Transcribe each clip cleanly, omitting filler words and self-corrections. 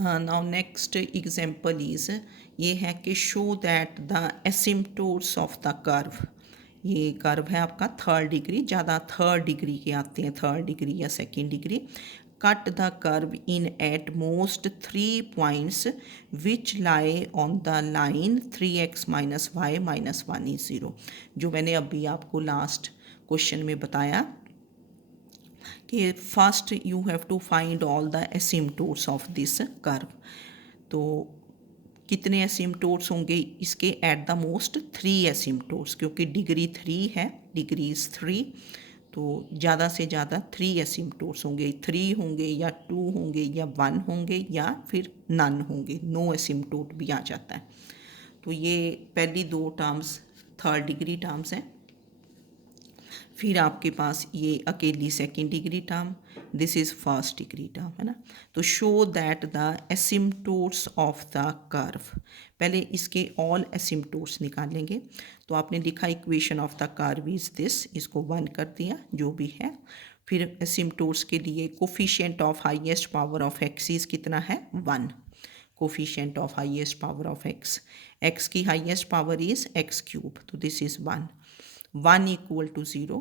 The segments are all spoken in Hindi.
नाउ नेक्स्ट एग्जांपल इज, ये है कि show that the asymptotes of the curve, ये कर्व है आपका थर्ड डिग्री, ज़्यादा थर्ड डिग्री के आते हैं, थर्ड डिग्री या second degree. Cut the curve in at most 3 points which lie on the line 3x minus y minus 1 is 0। जो मैंने अभी आपको लास्ट क्वेश्चन में बताया कि first you have to find all the asymptotes of this curve. तो कितने एसिम्पटोट्स होंगे इसके? एट द मोस्ट 3 एसिम्पटोट्स, क्योंकि डिग्री 3 है, डिग्री इज 3, तो ज़्यादा से ज़्यादा 3 एसिम्पटोट्स होंगे। 3 होंगे या 2 होंगे या 1 होंगे या फिर नन होंगे, नो एसिम्पटोट भी आ जाता है। तो ये पहली दो टर्म्स थर्ड डिग्री टर्म्स हैं। फिर आपके पास ये अकेली second degree term, this is first degree term, है ना। तो show that the asymptotes of the curve, पहले इसके ऑल एसिम्पटोट्स निकालेंगे। तो आपने लिखा equation of the curve is this, इसको 1 कर दिया जो भी है। फिर एसिम्पटोट्स के लिए coefficient of highest power of x is कितना है? 1। Coefficient of highest power of x, x की highest power is x cube, तो this is 1। 1 equal to 0,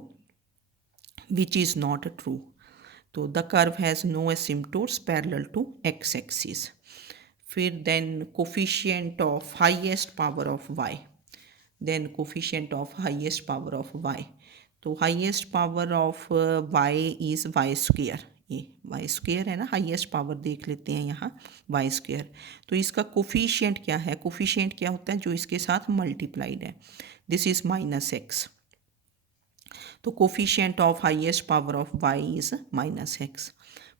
which is not true. तो the curve has no asymptotes parallel to x-axis. फिर then coefficient of highest power of y, then coefficient of highest power of y. तो highest power of y is y square, ये y square है ना, हाईएस्ट पावर देख लेते हैं यहाँ y स्क्वेयर। तो इसका कोफिशिएंट क्या है? कोफिशिएंट क्या होता है? जो इसके साथ मल्टीप्लाइड है, दिस इज माइनस एक्स। तो coefficient of highest power of y is minus x,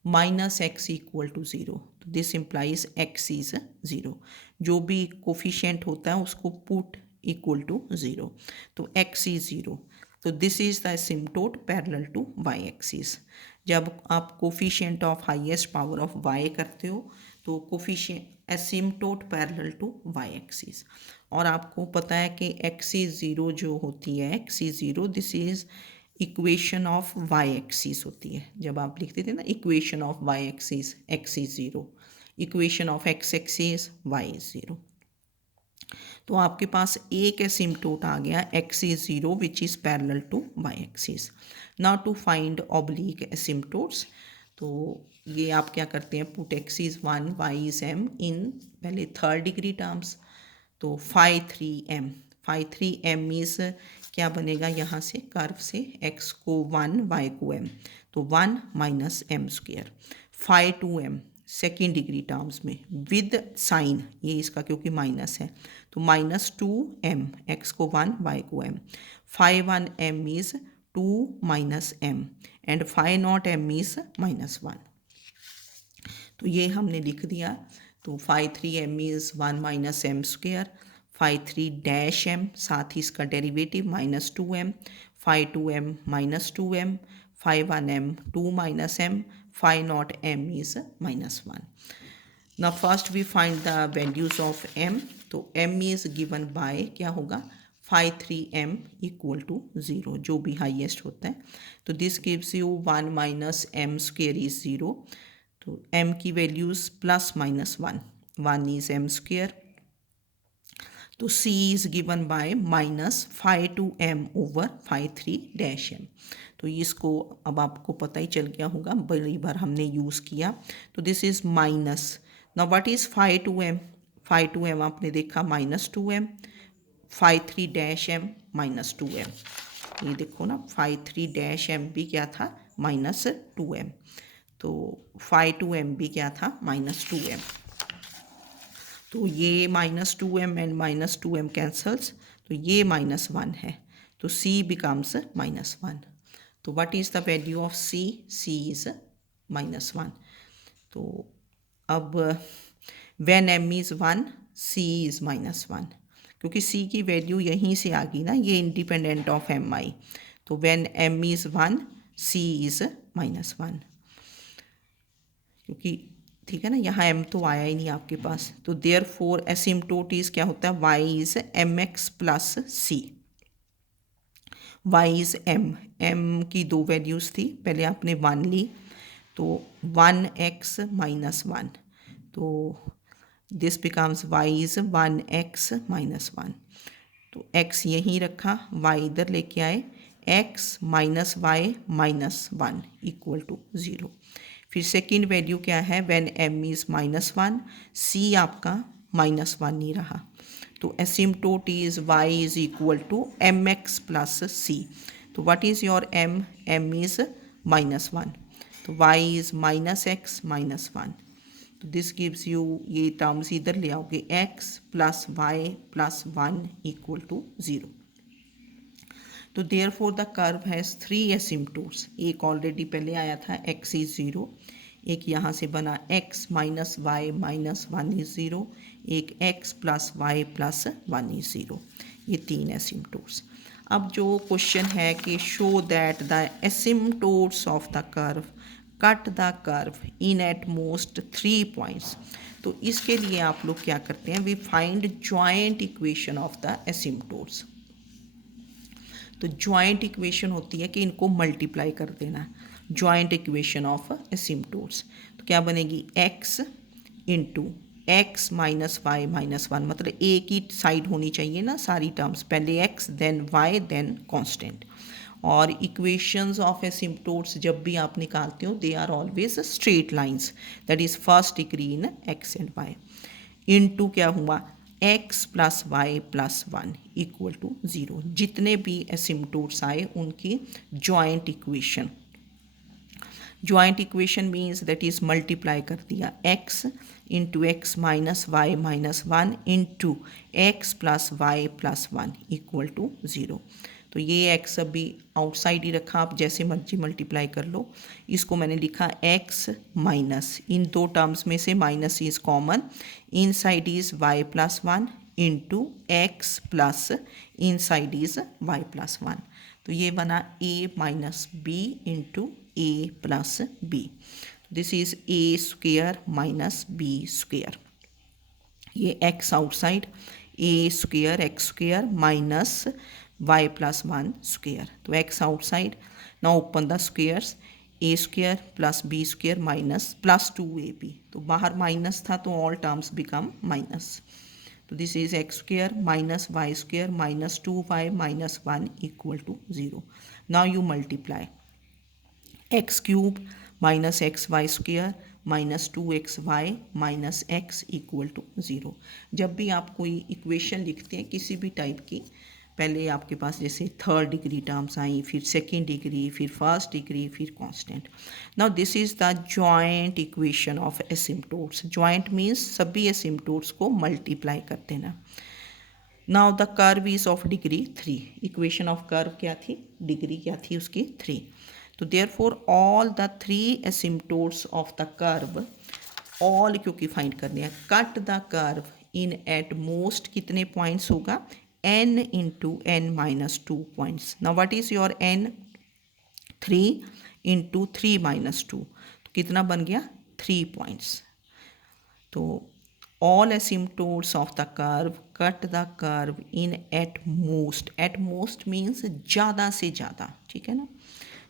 minus x equal to 0, तो दिस इम्प्लाइज x इज 0। जो भी कोफिशिएंट होता है उसको पुट इक्वल टू 0, तो x इज 0, तो this is the asymptote parallel to y axis. जब आप coefficient of highest power of y करते हो तो coefficient asymptote parallel to y axis. और आपको पता है कि x इज 0 जो होती है, x is 0, this is equation of y axis होती है। जब आप लिखते थे ना equation of y axis, x is 0, equation of x axis y is 0। तो आपके पास एक एसिम्पटोट आ गया, x is 0 which is parallel to y axis. Now to find oblique asymptotes, तो ये आप क्या करते हैं, put x is 1 y is m in पहले थर्ड डिग्री टर्म्स। तो phi 3m, phi 3m is क्या बनेगा यहाँ से, कर्व से x को 1 y को m, तो 1 minus M square. Phi 2m second degree terms में विद साइन, ये इसका क्योंकि माइनस है, तो माइनस 2m, x को 1 y को m। Phi 1m is 2 minus m and phi not m is minus 1। तो ये हमने लिख दिया। तो phi 3m is 1 minus M square, phi 3 m, साथ ही इसका derivative minus 2m, phi 2m minus 2m, phi 1m 2 minus m, phi not m is minus 1। ना first we find the values of m, तो m इज़ गिवन बाय क्या होगा, फाई 3m इक्वल टू 0, जो भी हाईएस्ट होता है। तो this gives you 1 minus M square is 0, तो m की values plus minus 1, 1 is M square. तो c is given by minus phi 2m over phi 3 m। तो इसको अब आपको पता ही चल गया होगा, बड़ी बार हमने यूज़ किया। तो this is minus, now what is phi 2m, phi 2m आपने देखा minus 2m, phi 3 minus 2m, ये देखो ना फाई 3 भी क्या था, माइनस 2m, तो फाई 2m भी क्या था, माइनस 2m। तो ये minus 2m and minus 2m cancels, तो ये माइनस 1 है, तो c बिकम्स माइनस 1। तो what is the value of c, c is minus 1। तो अब when m is 1 c is minus 1, क्योंकि c की वैल्यू यहीं से आ गई ना, ये इंडिपेंडेंट ऑफ mi। तो when m is 1 c is minus 1, क्योंकि ठीक है ना, यहाँ m तो आया ही नहीं आपके पास। तो देयर फोर एसिम्पटोट इज़ क्या होता है, y is mx plus c, y is m की दो वैल्यूज़ थी, पहले आपने 1 ली, तो 1x माइनस 1, तो this becomes y is 1x minus 1। तो x यहीं रखा, y इधर लेके आए, x minus y minus 1 equal to 0। फिर सेकेंड वैल्यू क्या है, when m is minus 1, c आपका माइनस 1 नहीं रहा, तो asymptote is y is equal to mx plus c। तो what is your m is minus 1, तो y is minus x minus 1। तो दिस गिव्स यू, ये टर्म्स इधर ले आओगे, x plus y plus 1 equal to 0। तो there for the curve has 3 asymptotes. एक ऑलरेडी पहले आया था x इज़ 0, एक यहाँ से बना x minus y minus 1 is 0, एक x plus y plus 1 is 0। ये 3 एसिम्टोट्स। अब जो क्वेश्चन है कि show that the asymptotes of the curve cut the curve in at most 3 points. तो इसके लिए आप लोग क्या करते हैं, we find joint equation of the asymptotes. तो जॉइंट इक्वेशन होती है कि इनको मल्टीप्लाई कर देना, जॉइंट इक्वेशन ऑफ एसिम्टोट्स। तो क्या बनेगी, x into x minus y minus 1, मतलब एक ही साइड होनी चाहिए ना सारी टर्म्स, पहले x then y then constant. और इक्वेशंस ऑफ एसिम्टोट्स जब भी आप निकालते हो, they are always straight lines, that is first degree in x and y। Into क्या हुआ, x plus y plus 1 equal to 0। जितने भी एसिम्टोट्स आए उनकी joint equation, joint equation means that is multiply कर दिया x into x minus y minus 1 into x plus y plus 1 equal to 0। तो ये x अभी आउटसाइड ही रखा, आप जैसे मर्जी मल्टीप्लाई कर लो। इसको मैंने लिखा x माइनस, इन दो टर्म्स में से minus is common, inside is y plus 1 into x plus inside is y plus 1। तो ये बना a minus b into a plus b. This is a square minus b square. ये x outside, a square x square minus y plus 1 square. तो x outside, now open the squares, a square plus b square minus plus 2ab। तो बाहर माइनस था तो ऑल टर्म्स बिकम माइनस। तो this is x square minus y square minus 2y minus 1 equal to 0। Now you multiply, x cube minus x y square minus 2xy minus x equal to 0। जब भी आप कोई इक्वेशन लिखते हैं किसी भी टाइप की, पहले आपके पास जैसे थर्ड डिग्री टर्म्स आई, फिर सेकेंड डिग्री, फिर फर्स्ट डिग्री, फिर constant. Now this is the joint equation of asymptotes. Joint means सभी एसिम्टोट्स को मल्टीप्लाई कर देना। Now the curve is of degree 3। Equation of curve क्या थी, डिग्री क्या थी उसकी 3। तो therefore all the 3 asymptotes of the curve, all क्योंकि फाइंड करने हैं, cut the curve in at most कितने पॉइंट्स होगा, n into n minus 2 points. Now what is your n, 3 into 3 minus 2, तो कितना बन गया 3 पॉइंट्स। तो all asymptotes of the curve cut the curve in at most, at most means ज़्यादा से ज़्यादा, ठीक है ना,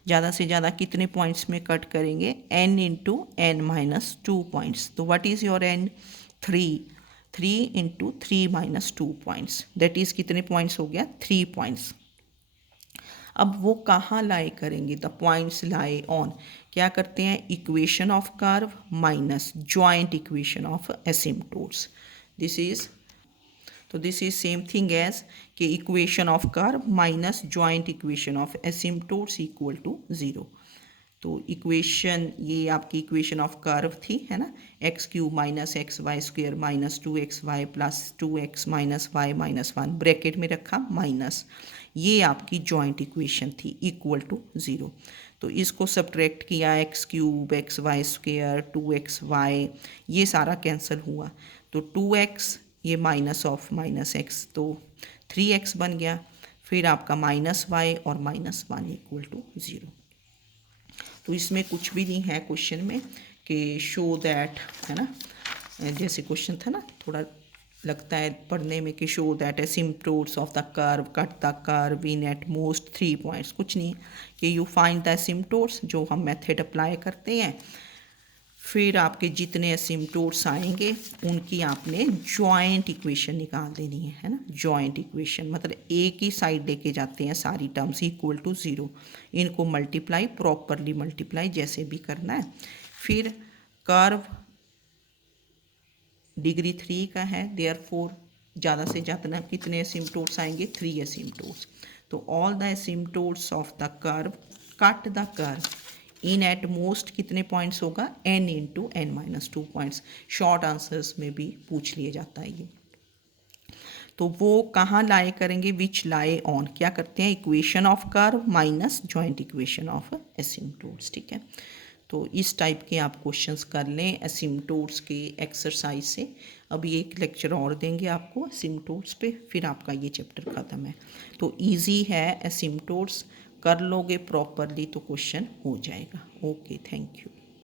ज़्यादा से ज़्यादा कितने पॉइंट्स में कट करेंगे, n into n minus 2 points. तो what is your n, 3 into 3 minus 2 points, that is कितने पॉइंट्स हो गया 3 पॉइंट्स। अब वो कहाँ लाई करेंगे, द पॉइंट्स लाई ऑन, क्या करते हैं, equation of curve minus joint equation of asymptotes. This is, तो this is same thing as कि equation of curve minus joint equation of asymptotes equal to 0। तो इक्वेशन, ये आपकी इक्वेशन ऑफ कर्व थी, है ना, x cube minus x y square minus 2xy plus 2x minus y minus 1 bracket में रखा माइनस, ये आपकी जॉइंट इक्वेशन थी इक्वल टू 0। तो इसको सब्ट्रैक्ट किया, x cube x y square 2xy, ये सारा कैंसिल हुआ, तो 2x ये माइनस ऑफ माइनस एक्स, तो 3x बन गया। फिर आपका माइनस वाई और माइनस 1 इक्वल टू 0। तो इसमें कुछ भी नहीं है क्वेश्चन में कि शो दैट, है ना, जैसे क्वेश्चन था ना, थोड़ा लगता है पढ़ने में कि show that asymptotes of the curve cut the curve in at most 3 points. कुछ नहीं कि यू फाइंड द एसिम्टोट्स, जो हम मेथड अप्लाई करते हैं, फिर आपके जितने एसिम्प्टोट्स आएंगे उनकी आपने जॉइंट इक्वेशन निकाल देनी है ना। जॉइंट इक्वेशन मतलब एक ही साइड लेके जाते हैं सारी टर्म्स इक्वल टू ज़ीरो, इनको मल्टीप्लाई प्रॉपरली मल्टीप्लाई जैसे भी करना है। फिर कर्व डिग्री 3 का है, देयरफॉर ज़्यादा से ज़्यादा कितने एसिम्प्टोट्स आएंगे, 3 एसिम्प्टोट्स। तो all the asymptotes of the curve cut the curve in at most कितने पॉइंट्स होगा, n into n-2 points. Short answers में भी पूछ लिया जाता है ये। तो वो कहाँ लाए करेंगे, विच लाए ऑन, क्या करते हैं, equation of curve minus joint equation of asymptotes. ठीक है, तो इस टाइप के आप क्वेश्चंस कर लें एसिम्प्टोट्स के एक्सरसाइज से। अभी एक लेक्चर और देंगे आपको एसिम्प्टोट्स पे, फिर आपका ये चैप्टर ख़त्म है। तो इजी है, एसिम्प्टोट्स कर लोगे प्रॉपरली तो क्वेश्चन हो जाएगा। Okay, thank you.